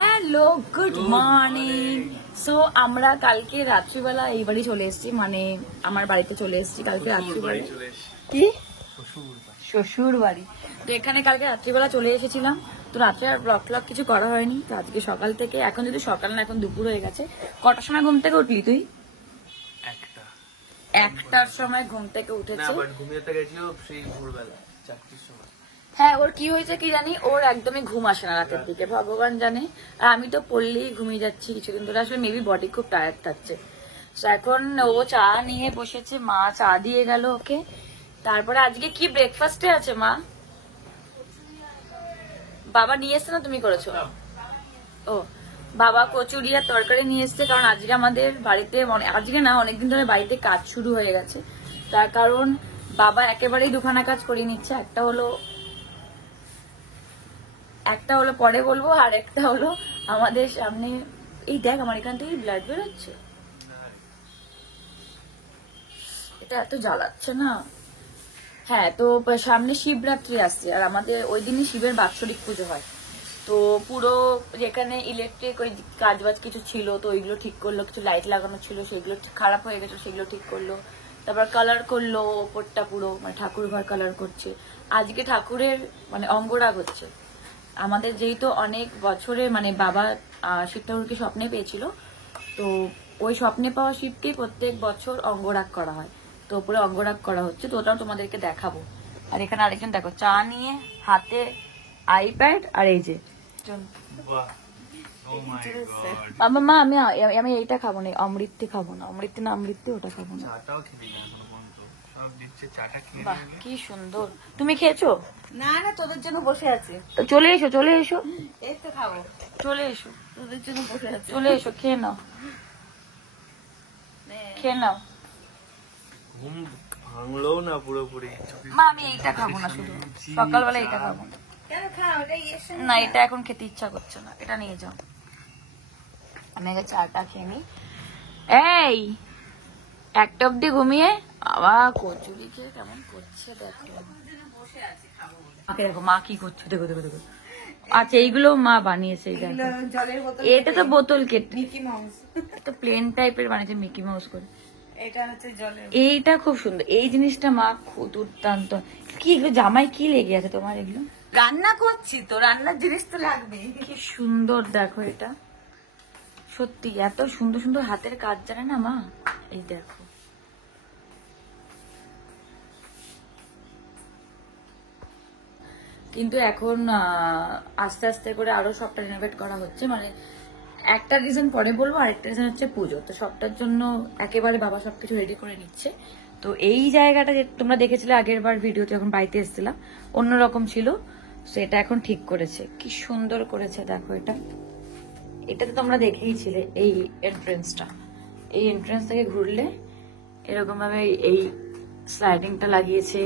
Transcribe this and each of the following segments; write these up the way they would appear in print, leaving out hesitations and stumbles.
Hello, good morning. So আমরা কালকে রাত্রিবেলা এই বাড়ি চলে এসেছি, মানে আমার বাড়িতে চলে এসেছি কালকে রাত্রিবেলা। কি শ্বশুর বাড়ি? তো এখানে কালকে রাত্রিবেলা চলে এসেছিলাম। তো রাত্রে আর ব্লগ ট্লগ কিছু করা হয়নি। তো আজকে সকাল থেকে, এখন যদি সকাল না এখন দুপুর হয়ে গেছে। কটার সময় ঘুম থেকে উঠলি তুই? একটার সময় ঘুম থেকে উঠেছে। হ্যাঁ, ওর কি হয়েছে কি জানি, ওর একদমই ঘুম আসে না রাতের দিকে, ভগবান জানে। আর আমি তো পড়লেই ঘুমিয়ে যাচ্ছি কিছুদিন ধরে, আসলে মেবি বডি খুব টায়ার্ড থাকছে। তো এখন ও চা নিয়ে বসেছে, মা চা দিয়ে গেল ওকে। তারপরে আজকে কি ব্রেকফাস্টে আছে মা? বাবা নিয়ে এসছে না তুমি করেছো? ও, বাবা কচুরি আর তরকারি নিয়ে এসছে, কারণ আজকে আমাদের বাড়িতে, আজকে না অনেকদিন ধরে বাড়িতে কাজ শুরু হয়ে গেছে। তার কারণ বাবা একেবারেই দুখানা কাজ করে নিচ্ছে। একটা হলো পরে বলবো, আর একটা হলো আমাদের সামনে, এই দেখ আমার এখান থেকে ব্লাড বেরোচ্ছে, এটা এত জ্বালাচ্ছে না। হ্যাঁ, তো সামনে শিবরাত্রি আসছে, আর আমাদের ওই দিনই শিবের বাৎসরিক পুজো হয়। তো পুরো যেখানে ইলেকট্রিক ওই কাজ বাজ কিছু ছিল, তো ওইগুলো ঠিক করলো, কিছু লাইট লাগানো ছিল সেগুলো খারাপ হয়ে গেছে, সেগুলো ঠিক করলো। তারপর কালার করলো ওপরটা পুরো, মানে ঠাকুর ঘর কালার করছে। আজকে ঠাকুরের মানে অঙ্গরাগ হচ্ছে। আমাদের যেহেতু অনেক বছরে মানে বাবা শিব ঠাকুরকে স্বপ্নে পেয়েছিল, তো ওই স্বপ্নে পাওয়া শিবকে প্রত্যেক বছর অঙ্গরাগ করা হয়। তো পুরো অঙ্গরাগ করা হচ্ছে, তো ওটাও তোমাদেরকে দেখাবো। আর এখানে আরেকজন দেখো চা নিয়ে, হাতে আইপ্যাড, আর এই যে বাবা মা, আমি এইটা খাবো না, অমৃতি খাবো না, অমৃতি না অমৃতি, ওটা খাবো না। বাহ, কি সুন্দর। তুমি খেয়েছো? না না, তোদের জন্য বসে আছে। তো চলে এসো, চলে এসো, এই তো খাবো। চলে এসো, তোদের জন্য বসে আছে। চলে এসো, খেয়ে নাও, খেয়ে নাও। ঘুম ভাঙলো না পুরোপুরি? মা আমি এইটা খাবো না, শুধু সকালবেলা এইটা খাবো না। কেন খাও? এটা এসে না, এটা এখন খেতে ইচ্ছা করছে না, এটা নিয়ে যাও। আমি আগে চাটা খেয়ে নি। এই একটা অব্দি ঘুমিয়ে আবার কচুরি খেয়ে কেমন করছে দেখো। দেখো মা কি করছে, দেখো দেখো দেখো। আচ্ছা, এইগুলো মা বানিয়েছে, এই দেখো। জলের বোতল। এটা তো বোতল কেটে, মিকি মাউস। তো প্লেন টাইপের বানিয়েছে মিকি মাউস করে। এটা হচ্ছে জলের। এইটা খুব সুন্দর, এই জিনিসটা মা খুব দুর্দান্ত। কি এগুলো জামাই কি লেগে আছে তোমার এগুলো? রান্না করছি তো, রান্নার জিনিস তো লাগবে। কি সুন্দর দেখো, এটা সত্যি এত সুন্দর সুন্দর হাতের কাজ জানে না মা। এই দেখো, কিন্তু এখন আস্তে আস্তে করে আরো সবটা রিনোভেট করা হচ্ছে। মানে একটা রিজন পরে বলবো, আরেকটা রিজন হচ্ছে পুজো, তো সবটার জন্য একেবারে বাবা সবকিছু রেডি করে নিচ্ছে। তো এই জায়গাটা যে তোমরা দেখেছিলে আগের বার ভিডিওতে যখন বাড়িতে এসেছিলাম, অন্যরকম ছিল, সেটা এখন ঠিক করেছে। কি সুন্দর করেছে দেখো এটা। এটা তো তোমরা দেখেইছিলে, এই এন্ট্রেন্সটা, এই এন্ট্রেন্স থেকে ঘুরলে এরকম ভাবে এই স্লাইডিংটা লাগিয়েছে।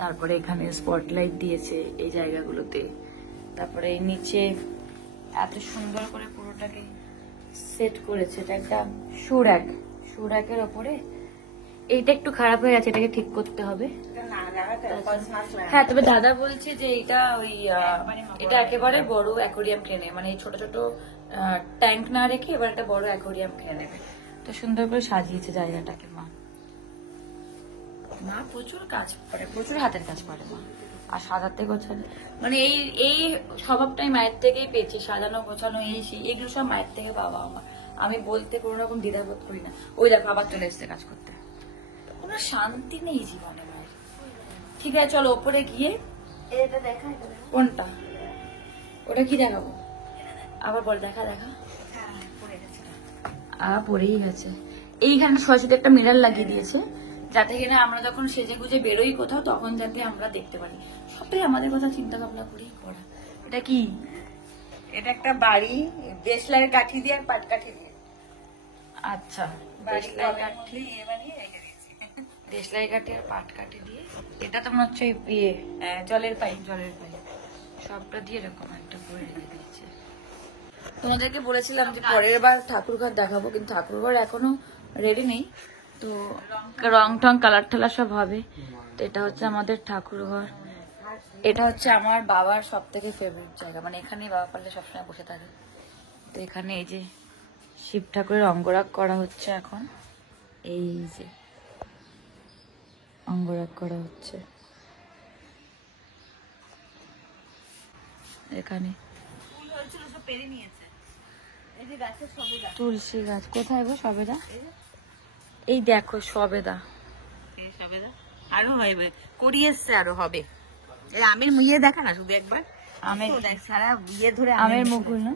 তারপরে এখানে স্পটলাইট দিয়েছে এই জায়গাগুলোতে। তারপরে এই নিচে এত সুন্দর করে পুরোটাকে সেট করেছে। এটা একটা সুরাকের ওপরে। এইটা একটু খারাপ হয়ে গেছে, এটাকে ঠিক করতে হবে। হ্যাঁ, তবে দাদা বলছে যে এটা ওই এটা একেবারে বড় অ্যাকোরিয়াম কিনে, মানে ছোট ছোট ট্যাঙ্ক না রেখে এবার একটা বড় অ্যাকোরিয়াম কিনে নেবে। তো সুন্দর করে সাজিয়েছে জায়গাটাকে মা। মা প্রচুর কাজ করে, প্রচুর হাতের কাজ করে মা। আর সাজাতে গোছাতে, মানে এই এই স্বভাবটাই মায়ের থেকেই পেয়েছি, সাজানো গোছানো এই সেই, এগুলো সব মায়ের থেকে বাবা আমার। আমি বলতে কোনো রকম দ্বিধাবোধ করি না। ওই দেখো আবার চলে এসছে কাজ করতে, কোনো শান্তি নেই জীবনে মায়ের। ঠিক আছে চলো ওপরে গিয়ে এটা দেখা। কোনটা? ওটা কি দেখাবো? আবার বল, দেখা দেখা। পড়েই গেছে। এইখানে সরস্বতী একটা মিরর লাগিয়ে দিয়েছে, যাতে কিনা আমরা যখন সেজে গুজে বেরোই কোথাও, তখন যাতে আমরা দেখতে পারি। সবটাই আমাদের কথা চিন্তা ভাবনা করেই করা। এটা কি? এটা একটা বাড়ি, দেশলাইয়ের কাঠি দিয়ে আর পাট কাঠি দিয়ে। আচ্ছা, দেশলাই কাঠি বানিয়ে রেখে দিয়েছি। দেশলাই কাঠি আর পাট কাঠি দিয়ে। এটা তো মনে হচ্ছে জলের পাইপ, জলের পাইপ সবটা দিয়ে এরকম একটা করে রেখে দিয়েছে। তোমাদেরকে বলেছিলাম যে পরের বার ঠাকুর ঘর দেখাবো, কিন্তু ঠাকুর ঘর এখনো রেডি নেই। তো রং টং কালার টালার সব হবে। তো এটা হচ্ছে আমাদের ঠাকুর ঘর। এটা হচ্ছে আমার বাবার সব থেকে ফেভারিট জায়গা, মানে এখানেই বাবা পারলে সবসময় বসে থাকে। তো এখানে এই যে শিব ঠাকুরের অঙ্গরাগ করা হচ্ছে এখন, এই যে অঙ্গরাগ করা হচ্ছে এখানে। তুলসী গাছ কোথায় গো? সবেদা, এই দেখো সবেদা। আরো হবে, করি এসছে, আরো হবে। আমের ইয়ে দেখা না শুধু একবার, আমের দেখ সারা ইয়ে ধরে আমের মুকুল না,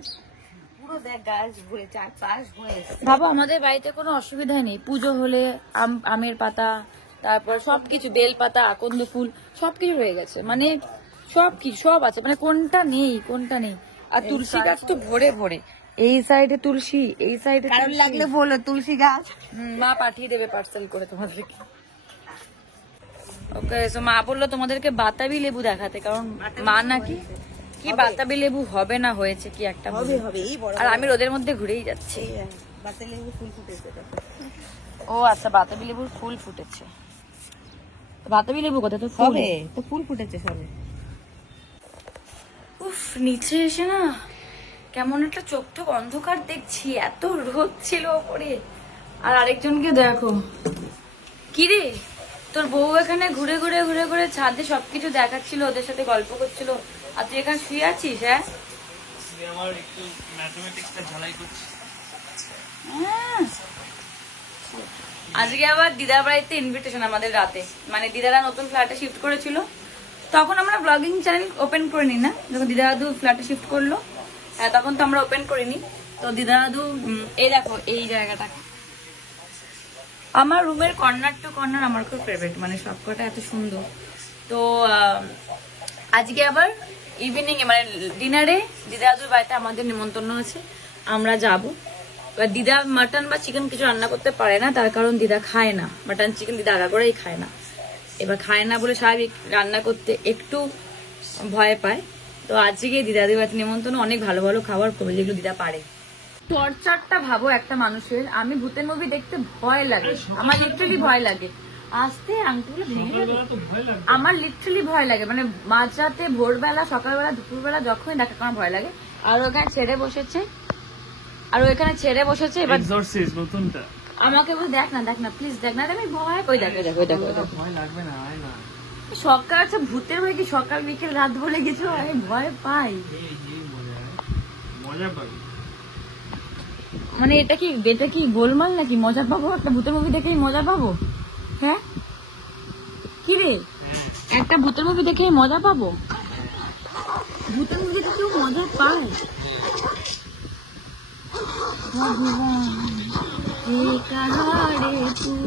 পুরো দেখ গাছ ঘুরে চারপাশ ঘুরে এসছে। ভাবো আমাদের বাড়িতে কোনো অসুবিধা নেই, পুজো হলে আমের পাতা, তারপর সবকিছু, বেল পাতা, আকন্দ ফুল সবকিছু হয়ে গেছে, মানে সবকিছু সব আছে, মানে কোনটা নেই কোনটা নেই। আর তুলসী গাছ তো ভরে ভরে, এই সাইডে তুলসী, এই সাইডে কারণ লাগলে বলো তুলসী গাছ। মা পাঠিয়ে দেবে পার্সেল করে তোমাদেরকে। ওকে, সো মা বললো তোমাদেরকে বাতাবি লেবু দেখাতে, কারণ মা নাকি কি বাতাবি লেবু হবে না হয়েছে কি একটা হবে হবে, এই বড় আর আমি রোদের মধ্যে ঘুরেই যাচ্ছি। বাতালে লেবু ফুল ফুটেছে দেখো। ও আচ্ছা, বাতাবি লেবুর ফুল ফুটেছে। বাতাবি লেবু কোথায়? তো ফুল, হবে তো ফুল ফুটেছে সবে। উফ, নিচে এসে না কেমন একটা চোখ টোক অন্ধকার দেখছি, এত রোদ ছিল ওপরে। আর আরেকজনকে দেখো, কি রে তোর বউ এখানে ঘুরে ঘুরে ঘুরে ঘুরে ছাদে সবকিছু দেখাচ্ছিল, ওদের সাথে গল্প করছিল, আর তুই এখানে শুয়ে আছিস? হ্যাঁ, আমার একটু ম্যাথমেটিক্সটা ঝালাই করছি। আজকে আবার দিদার বাড়িতে ইনভিটেশন আমাদের রাতে, মানে দিদারা নতুন ফ্ল্যাটে শিফট করেছিল, তখন আমরা ব্লগিং চ্যানেল ওপেন করিনি না, যখন দিদা দাদু ফ্ল্যাটে শিফট করলো তখন তো আমরা ওপেন করিনি। তো দিদা দাদু এই দেখো এই জায়গাটা, আমার রুমের কর্নার টু কর্নার আমার খুব ফেভারিট, মানে সবকটা এত সুন্দর। তো আজকে আবার ইভিনিং এ মানে ডিনারে দিদা দাদুর বাড়িতে আমাদের নিমন্ত্রণ আছে, আমরা যাব। এবার দিদা মাটন বা চিকেন কিছু রান্না করতে পারে না, তার কারণ দিদা খায় না মাটন চিকেন, দিদা আগা করেই খায় না। এবার খায় না বলে স্বাভাবিক রান্না করতে একটু ভয় পায়। তো আজকে দিদাদের বাড়িতে নিমন্ত্রণ, অনেক ভালো ভালো খাবার করবে যেগুলো দিদা পারে। টর্চারটা ভাবো একটা মানুষের, আমি ভূতের মুভি দেখতে ভয় লাগে, আমার লিটারালি ভয় লাগে, আসতে আংটিগুলো ভেঙে যাবে, আমার লিটারালি ভয় লাগে, মানে মাঝরাতে, ভোরবেলা, সকালবেলা, দুপুরবেলা যখনই দেখা আমার ভয় লাগে। আর ওখানে ছেড়ে বসেছে, আর ওখানে ছেড়ে বসেছে। এবার এক্সরসিস্ট নতুনটা আমাকে বলে দেখ না প্লিজ দেখ না, আমি ভয়, ওই দেখো দেখো দেখো ভয় লাগবে না, হয় না। সকাল, আচ্ছা ভূতের ভয় কি সকাল বিকেল রাত বলে কিছু, আমি ভয় পাই, মজা পাবি। মানে এটা কি গোলমাল নাকি? মজা পাবো একটা ভূতের মুভি দেখেই মজা পাবো? হ্যাঁ কি রে, একটা ভূতের মুভি দেখেই মজা পাবো? ভূতের মুভি দেখে কেউ মজা পায়? ভগবান কে কাহারে তুই।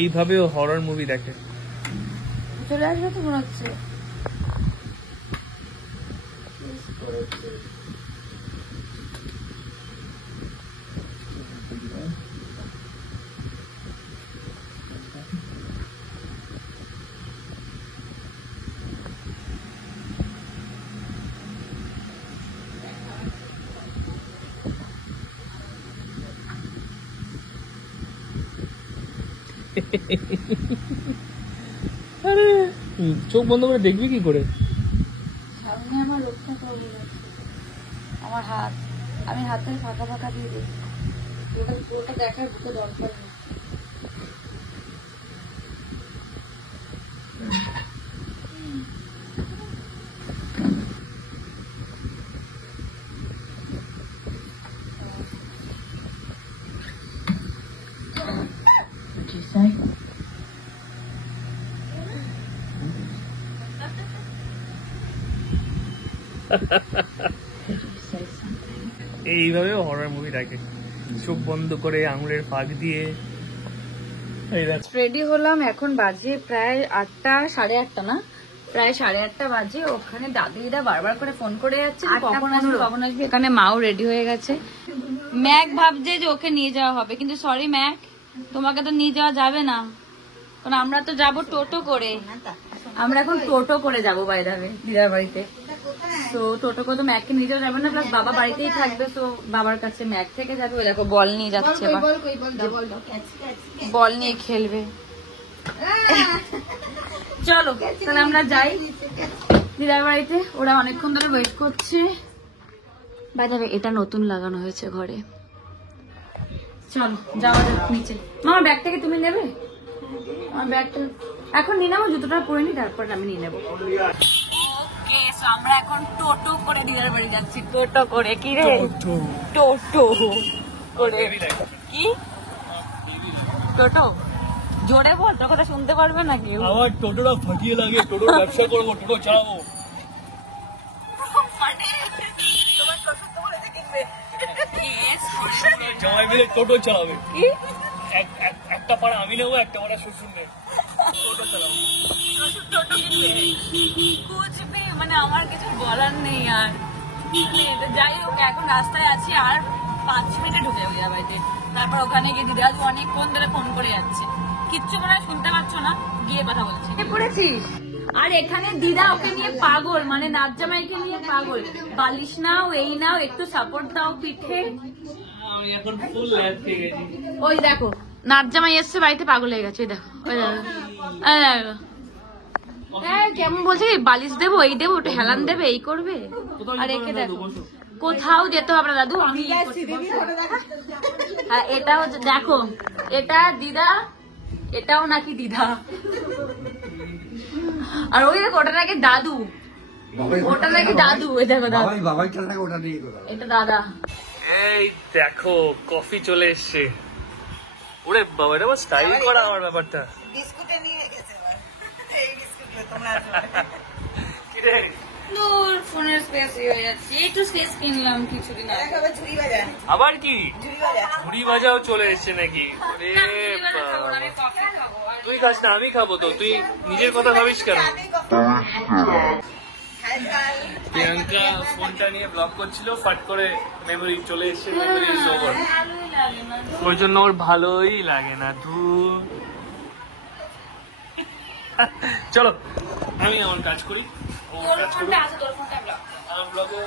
এইভাবেও হরর মুভি দেখে। চলে আসবে তো মনে হচ্ছে। আরে চোখ বন্ধ করে দেখবি কি করে? সামনে আমার রক্ষা করবে, আমার হাত, আমি হাতের ফাঁকা ফাঁকা দিয়ে দেখি, ওটা দেখার বুকে দরকার নেই। এইভাবেও হরর মুভি দেখে, চোখ বন্ধ করে আঙুলের ফাঁক দিয়ে। রেডি হলাম, এখন বাজে প্রায় 8টা, 8:30 না, প্রায় 8:30 বাজে। ওখানে দাদিরা বারবার করে ফোন করে যাচ্ছে কখন আসবে কখন আসবে। এখানে মাও রেডি হয়ে গেছে। ম্যাক ভাবছে যে ওকে নিয়ে যাওয়া হবে, কিন্তু সরি ম্যাক, তোমাকে তো নিয়ে যাওয়া যাবে না, কারণ আমরা তো যাব টোটো করে, আমরা এখন টোটো করে যাবো বাইরে দিদার বাড়িতে। তো টোটো করে তো ম্যাককে নিজেও যাবে না, প্লাস বাবা বাড়িতেই থাকবে, তো বাবার কাছে ম্যাক থেকে যাবে। ওই দেখো বল নিয়ে যাচ্ছে, বল নিয়ে খেলবে। চলো তাহলে আমরা যাই দিদার বাড়িতে, ওরা অনেকক্ষণ ধরে ওয়েট করছে। বাইরে এটা নতুন লাগানো হয়েছে ঘরে। চলো যাওয়া যাক নিচে। মামার ব্যাগ থেকে তুমি নেবে? আমার ব্যাগটা এখন নিয়ে নেবো, জুতোটা পরে নি, তারপর আমি নিয়ে নেবো। ওকে, সো আমরা এখন টোটো করে দিদার বাড়ি যাচ্ছি। টোটো করে কি রে? টোটো করে কি? টোটো জোরে বল, তোর কথা শুনতে পারবে না কেউ। আমার টোটোটা ফাটিয়ে লাগে, টোটো ব্যবসা করবো, টোটো চালাবো। মানে তোমার টোটো তো বলে কিনবে। সবাই মিলে টোটো চালাবে। কি একটা পাড়া আমি নেবো, একটা পাড়া শ্বশুর নেবে, টোটো চালাবো। টোটো কিনবে কুচবে, মানে আমার কিছু বলার নেই আর। যাই হোক, এখন রাস্তায় আছি, আর 5 মিনিটে ঢুকে যাবো দিদার বাড়িতে। তারপর ওখানে গিয়ে দিদা অনেকক্ষণ ধরে ফোন করে যাচ্ছে, কিচ্ছু মনে হয় শুনতে পাচ্ছ না, গিয়ে কথা বলছি। পড়েছিস? আর এখানে দিদা ওকে নিয়ে পাগল, মানে নাচ জামাইকে নিয়ে পাগল। বালিশ নাও, এই নাও, একটু সাপোর্ট দাও পিঠে। আমি এখন ফুল ল্যাব পেয়ে গেছি। ওই দেখো নাচ জামাই এসছে বাড়িতে, পাগল হয়ে গেছে। দেখো ওই দেখো, হ্যাঁ কেমন বলছে, বালিশ দেবো, এই দেবো, ওটা হেলান দেবে, এই করবে। আর একে দেখো কোথাও যেতে হবে না দাদু, আমি হ্যাঁ এটা হচ্ছে, দেখো এটা দিদা, এটাও নাকি দিদা। আর ওই দেখো ওটা নাকি দাদু, ওটা নাকি দাদু। ওই দেখো দাদু, এটা দাদা। এই দেখো কফি চলে এসছে। ওরে বাবা, এটা স্টাইল করা আমার ব্যাপারটা। বিস্কুটে নিয়ে গেছে এই বিস্কুটগুলো তোমরা কি রে? দূর ফোনের স্পেস হয়ে যাচ্ছে, একটু স্পেস কিনলাম কিছুদিন আগে। ঝুড়ি বাজা, আবার কি ঝুড়ি বাজা, ঝুড়ি ভাজাও চলে এসছে নাকি? ওরে বাবা, তুই খাস না, আমি খাবো তো, তুই নিজের কথা ভাবিস কেন? প্রিয়াঙ্কা ফোনটা নিয়ে ব্লক করছিল, ফাট করে মেমোরি চলে এসছে, মেমোরি ইজ ওভার। ওই জন্য ওর ভালোই লাগে না। ধুর, চলো আমি আমার কাজ করি, ওর কাজ করি। আমার ব্লগে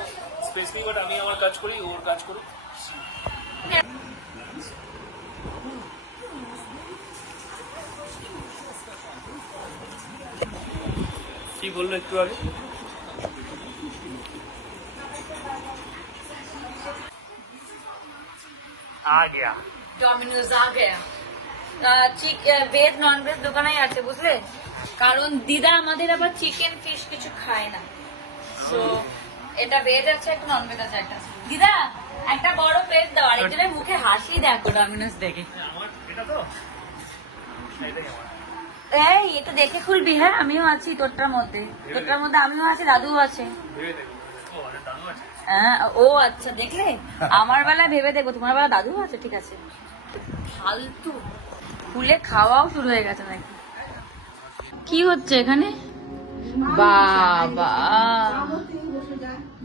স্পেস নেই, বাট আমি আমার কাজ করি, ওর কাজ করুক। কি বললো একটু আগে? आ गया ডমিনোজ আ গয়া। ভেজ নন ভেজ দোকানেই আছে বুঝলে, কারণ দিদা আমাদের আবার চিকেন ফিশ কিছু খায় না। তো এটা ভেজ আছে, একটা নন ভেজ আছে। একটা দিদা একটা বড় প্লেট দাও, আরেকজনের মুখে হাসি দেখো ডমিনোজ দেখে। আমার এটা তো এটাই আমার। এই এটা দেখে খুলবি। হ্যাঁ আমিও আছি তোরটার মধ্যে, তোরটার মধ্যে আমিও আছি, দাদুও আছে। ভেবে দেখো। ও আরে দাদু আছে। হ্যাঁ ও আচ্ছা, দেখলে আমার বেলায় ভেবে দেখো, তোমার বেলা দাদু আছে। ঠিক আছে, ফালতু খুলে খাওয়াও শুরু হয়ে গেছে নাকি? কি হচ্ছে এখানে? বাবা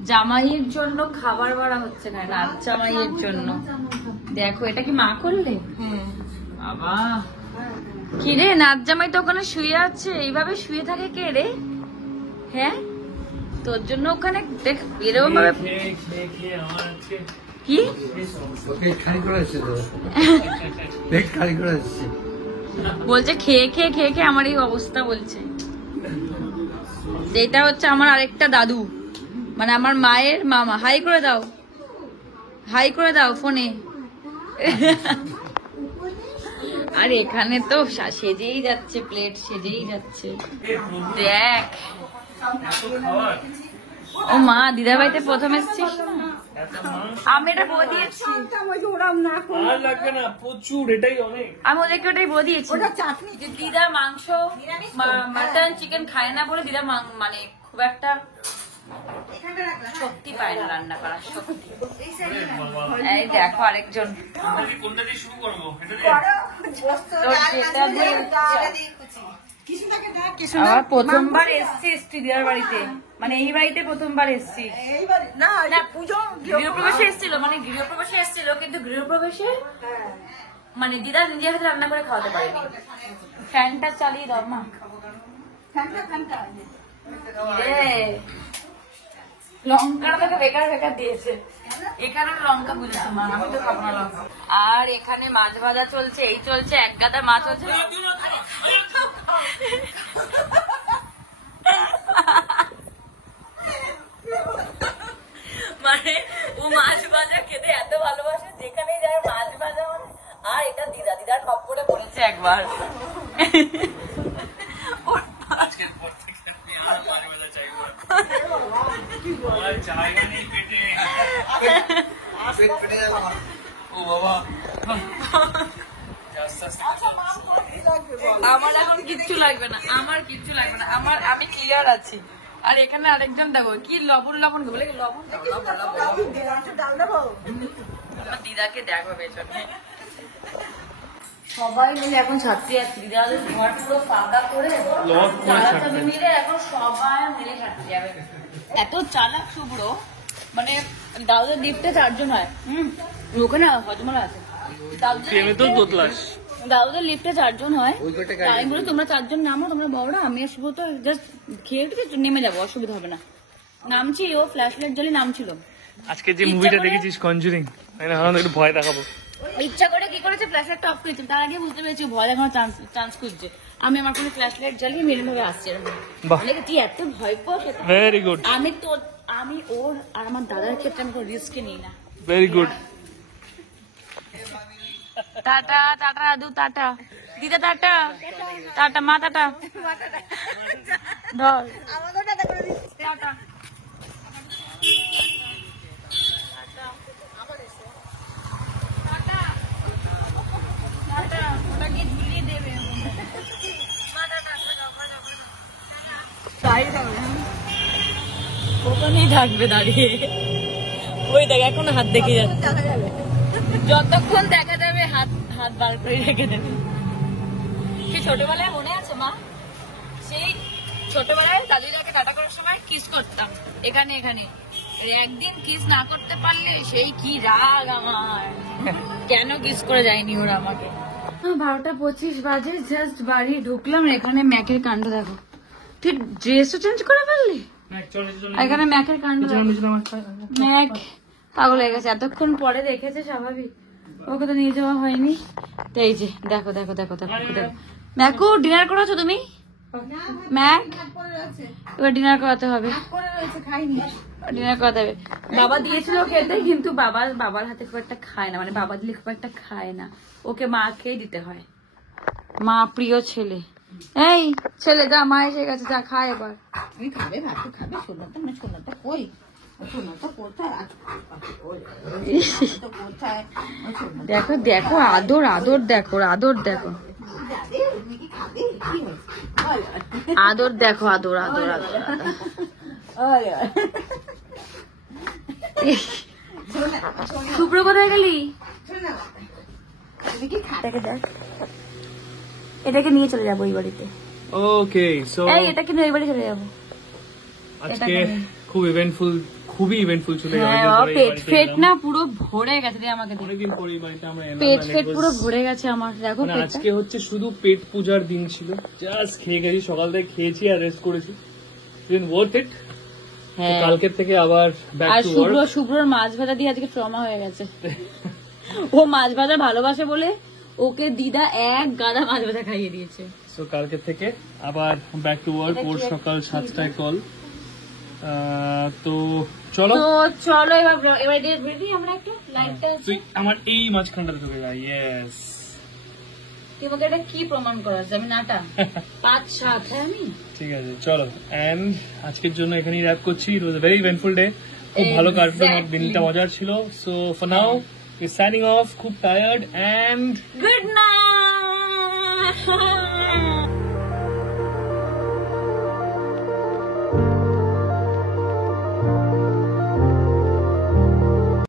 জামাইয়ের জন্য খাবার বাড়া হচ্ছে না, নাচ জামাইয়ের জন্য। দেখো এটা কি মা করলে? বাবা কি রে, নাচ জামাই তো ওখানে শুয়ে আছে, এইভাবে শুয়ে থাকে কে রে? হ্যাঁ তোর জন্য ওখানে দেখ এরকম ভাবে খেয়ে আমার আজকে কি বলছে, খেয়ে খেয়ে খেয়ে খেয়ে আমার এই অবস্থা বলছে। এটা হচ্ছে আমার আরেকটা দাদু, মানে আমার মায়ের মামা। হাই করে দাও, হাই করে দাও ফোনে। আর এখানে তো সেজেই যাচ্ছে, প্লেট সেজেই যাচ্ছে। দেখ ও মা, দিদার বাড়িতে প্রথম এসেছিস? আমি এটা বলে দিয়েছি, আর লাগবে না, প্রচুর, এটাই অনেক। আমি ওদেরকে ওটাই বলে দিয়েছি যে দিদা মাংস মাটন চিকেন খায় না বলে দিদা মানে খুব একটা শক্তি পায় না রান্না করার শক্তি। এই দেখো আরেকজন, কোনটা দিয়ে শুরু করবো? আবার প্রথমবার এসছিস দিদার বাড়িতে, মানে এই বাড়িতে প্রথমবার এসছিস? না পুজো গৃহপ্রবেশে এসেছিল, মানে গৃহপ্রবেশে এসেছিল, কিন্তু গৃহপ্রবেশে মানে দিদা নিজের হাতে রান্না করে খাওয়াতে পারেনি। ফ্যানটা চালিয়ে দাও মা। লঙ্কাটা তোকে বেকার বেকার দিয়েছে, এখানে লঙ্কা বুঝেছে মা, আমি তো খাবো না লঙ্কা। আর এখানে মাছ ভাজা চলছে, এই চলছে, এক গাদা মাছ হচ্ছে। মানে ও মাছ ভাজা খেতে এত ভালোবাসে, যেখানে যায় মাছ ভাজা মানে। আর এটা দিদা, দিদার খপ করে পড়েছে একবার। আজকের পর থেকে আমি আর মাছ ভাজা চাইবো না। আমার জায়গা নেই পেটে। ও বাবা, আস্তে আস্তে আমার এখন কিচ্ছু লাগবে না, আমার কিচ্ছু লাগবে না, আমি ক্লিয়ার আছি। আর এখানে আরেকজন দেখো কি লবণ লবণ বলে, লবণ দাও, লবণ আমার দিদাকে দেখো পেছনে সবাই মিলে এখন ছাত্রী আর দিদাদের ঘর পুরো ফাঁকা করে চালাচালি মিলে এখন সবাই মিলে ছাত্রী যাবে। এত চালাক শুভ্র, মানে দাউদের লিফটে 4 জন হয়। ওখানে হজমলা আছে, দাউদের লিফটে 4 জন হয়। তাই বলে তোমরা 4 জন নামো, তোমরা বড়রা, আমি আর শুভ তো জাস্ট খেয়ে নেমে যাবো, অসুবিধা হবে না। নামছি, ও ফ্ল্যাশ লাইট জ্বলে নামছিল। আজকে যে মুভিটা দেখেছিস কনজুরিং, একটু ভয় দেখাবো। ইচ্ছা করে কি করেছে, ফ্ল্যাশ লাইটটা অফ করেছে, তার আগে বুঝতে পেরেছি ভয় দেখানোর চান্স খুঁজছে। আমি আমার কোনো ফ্ল্যাশ লাইট জ্বালিয়ে মেরে মেরে আসছি এরকম। তুই এত ভয় পাস, ভেরি গুড। আমি ওর আর আমার দাদার ক্ষেত্রে আমি কোনো রিস্ক নিই না। Very good. টাটা টাটা দাদু, টাটা দিদা, টাটা টাটা মা, টাটা ধর টাটা। ওখানেই থাকবে দাঁড়িয়ে, ওই দেখ এখনো হাত দেখে যাচ্ছে, যতক্ষণ দেখা যাবে হাত হাত বার করে রেখে দেবে। কি ছোটবেলায় মনে আছে মা, সেই ছোটবেলায় দাদিদাকে টাটা করার সময় কিস করতাম এখানে এখানে, একদিন কিস না করতে পারলে সেই কি রাগ আমার, কেন কিস করে যায়নি ওরা আমাকে। 12:25 বাজে, জাস্ট বাড়ি ঢুকলাম, এখানে ম্যাকের কাণ্ড দেখো। তুই ড্রেসও চেঞ্জ করে ফেললি, এখানে ম্যাকের কাণ্ড। ম্যাক পাগল হয়ে গেছে, এতক্ষণ পরে দেখেছে, স্বাভাবিক, ওকে তো নিয়ে যাওয়া হয়নি। তো এই যে দেখো দেখো দেখো দেখো দেখো, ম্যাকু ডিনার করেছো তুমি? ম্যাক এবার ডিনার করাতে হবে, ডিনার করাতে হবে। বাবা দিয়েছিল খেতে, কিন্তু বাবার হাতে খুব একটা খায় না, মানে বাবা দিলে খুব একটা খায় না, ওকে মাকেই দিতে হয়, মা প্রিয় ছেলে। এই ছেলে যা, মা এসে গেছে, যা খা এবার। খাবে ভাত খাবে, ছোলাটা কই, দেখো দেখো আদর আদর, দেখো আদর, দেখো আদর, দেখো আদর আদর আদর। শুভ্র কোথায় গেলি? এটাকে নিয়ে চলে যাবো ওই বাড়িতে। ওকে, সো এটাকে নিয়ে ওই বাড়ি চলে যাবো। আজকে খুবই ইভেন্টফুল ছিল। পেট ফেট না পুরো ভরে গেছে রে আমাকে, অনেকদিন পরে এই বাড়িতে আমরা এলাম, পেট ফেট পুরো ভরে গেছে আমার, দেখো মানে আজকে হচ্ছে শুধু পেট পূজার দিন ছিল, জাস্ট খেয়ে গেছি, সকাল থেকে খেয়েছি আর রেস্ট করেছি, ওয়ার্থ ইট। কালকের থেকে আবার ব্যাক টু ওয়ার্ক। শুভ্রর মাছ ভাজা দিয়ে আজকে ট্রমা হয়ে গেছে। ও মাছ ভাজা ভালোবাসে বলে ওকে দিদা এক গাদা মাছ ভাজা খাইয়ে দিয়েছে। সো কালকের থেকে আবার ব্যাক টু ওয়ার্ক, ওর সকাল 7টায় কল। তো চলো এবার রেডি আমরা একটু লাইটটা, তুই আমার এই মাঝখানটাতে ঢুকে যা। ইয়েস, তোমাকে এটা কি প্রমাণ করা আছে আমি নাটা 5-7 আমি। ঠিক আছে চলো, এন্ড আজকের জন্য এখানেই র্যাপ করছি। ইট ওয়াজ আ ভেরি ইভেন্টফুল ডে, খুব ভালো কাটলো, দিনটা মজার ছিল। So for now we signing off, খুব টায়ার্ড, এন্ড গুড নাইট।